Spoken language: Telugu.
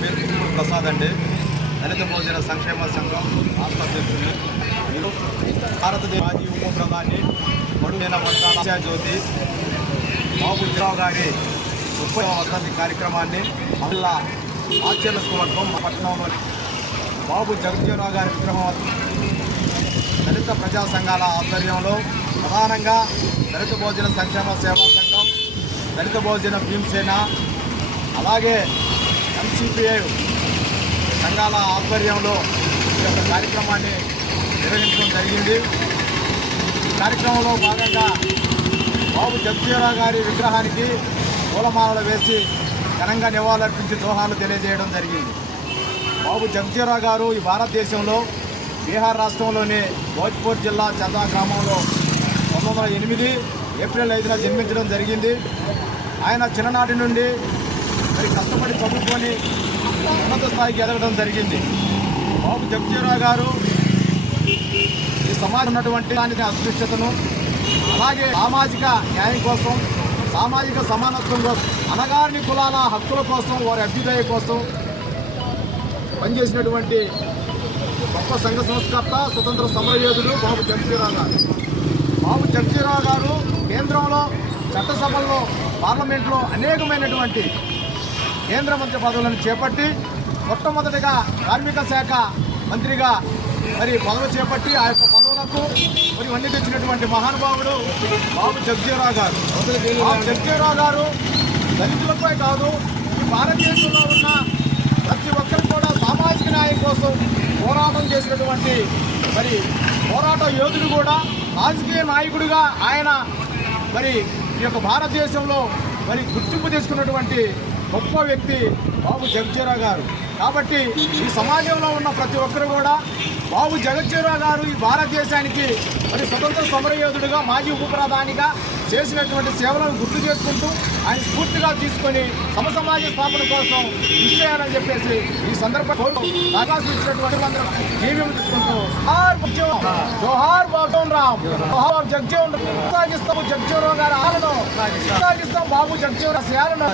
పేరు ప్రసాద్ అండి. దళిత భోజన సంక్షేమ సంఘం రాష్ట్ర అధ్యక్షుడిని భారతదేశ మాజీ ఉప ప్రధాని మడుగైన వర్గాల జ్యోతి బాబు రావు గారి ముప్పై వసతి కార్యక్రమాన్ని మళ్ళా ఆచరణ వర్గం మా పట్టణంలో బాబు జగజ్జీవరావు గారి విగ్రహం దళిత ప్రజా సంఘాల ఆధ్వర్యంలో ప్రధానంగా దళిత భోజన సంక్షేమ సేవా సంఘం దళిత భోజన భీమసేన అలాగే ఎంసీపీఐ సంఘాల ఆధ్వర్యంలో ఈ యొక్క కార్యక్రమాన్ని నిర్వహించడం జరిగింది. ఈ కార్యక్రమంలో భాగంగా బాబు జగజీవరావు గారి విగ్రహానికి పూలమాలలు వేసి ఘనంగా నివాళులర్పించి దోహాలు తెలియజేయడం జరిగింది. బాబు జగజీవరావు గారు ఈ భారతదేశంలో బీహార్ రాష్ట్రంలోని భోజ్పూర్ జిల్లా చందా గ్రామంలో పంతొమ్మిది వందల ఎనిమిది ఏప్రిల్ ఐదున జన్మించడం జరిగింది. ఆయన చిన్ననాటి నుండి మరి కష్టపడి చదువుకొని ఉన్నత స్థాయికి ఎదగడం జరిగింది. బాబు జగ్జీరావు గారు ఈ సమాజం ఉన్నటువంటి దానికి అస్పృశ్యతను అలాగే సామాజిక న్యాయం కోసం సామాజిక సమానత్వం కోసం అనగారిని కులాల హక్కుల కోసం వారి అభ్యుదయ కోసం పనిచేసినటువంటి గొప్ప సంఘ సంస్కర్త స్వతంత్ర సమరయోధుడు బాబు జగజీరావు గారు. బాబు జగజీరావు గారు కేంద్రంలో చట్టసభల్లో పార్లమెంట్లో అనేకమైనటువంటి కేంద్ర మంత్రి పదవులను చేపట్టి మొట్టమొదటిగా కార్మిక శాఖ మంత్రిగా మరి పదవి చేపట్టి ఆ యొక్క పదవులకు మరి వన్నీ తెచ్చినటువంటి మహానుభావుడు బాబు జగజీవరావు గారు. బాబు గారు దళితులపై కాదు ఈ భారతదేశంలో ఉన్న ప్రతి ఒక్కరు కూడా సామాజిక న్యాయం కోసం పోరాటం చేసినటువంటి మరి పోరాట యోధుడు కూడా రాజకీయ నాయకుడిగా ఆయన మరి ఈ యొక్క భారతదేశంలో మరి గుర్తింపు తీసుకున్నటువంటి గొప్ప వ్యక్తి బాబు జగజ్జీరావు గారు. కాబట్టి ఈ సమాజంలో ఉన్న ప్రతి ఒక్కరు కూడా బాబు జగజ్జీరావు గారు ఈ భారతదేశానికి మరి స్వతంత్ర సమరయోధుడిగా మాజీ ఉప ప్రధానిగా చేసినటువంటి సేవలను గుర్తు చేసుకుంటూ ఆయన స్ఫూర్తిగా తీసుకొని సమసమాజ స్థాపన కోసం కృషి చేయాలని చెప్పేసి ఈ సందర్భంగా కోరుతూ అవకాశం ఇచ్చినటువంటి అందరం జీవ్యం తీసుకుంటూ జోహార్ బాబు రామ్ జోహార్ కొనసాగిస్తాము గారి ఆలను పాకిస్తాన్. బాబు జగజీవరావు సేవలను